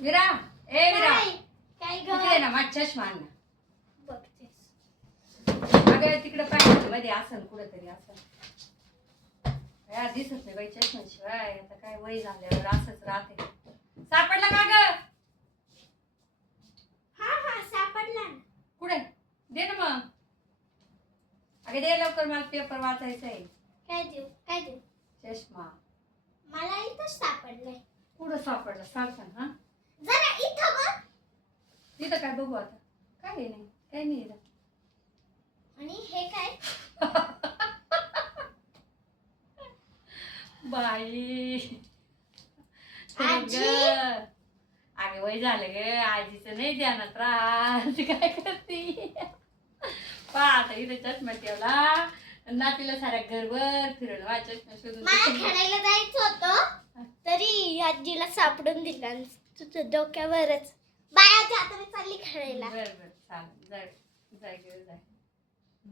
विरा ए विरा काय तिकडे ना माझा चष्मा आण ना. बघतेस अगं तिकडे पाहिजे मध्ये असन कुठेतरी असन यार दिसत नाही बाई चष्म्याशिवाय. आता काय वय झाल्यावर असंच राहते. सापडला का ग? हा सापडला ना. कुठे दे ना मग. अगं दे लवकर मला पेपर वाचायचा आहे. काय देऊ चष्मा मला इथंच सापडलंय. कुठं सापडला सांग सांग. हा जरा इथं बघ. तिथं काय बघू आता. काय नाही काय नाही इथं. आणि हे काय बाई आजी? अगे वय झालं ग आजीचं नाही ध्यानात राहत. काय करते आता इथे चष्मा ठेवला नातीला साऱ्या घरभर फिरवलं वा चष्मा शोधून. मला खेळायला जायचं होतं तरी आजीला सापडून दिला तुझं डोक्यावरच. बाय आजी आता मी चालली खेळायला. बरं चालेल जाय जाय ग जाय.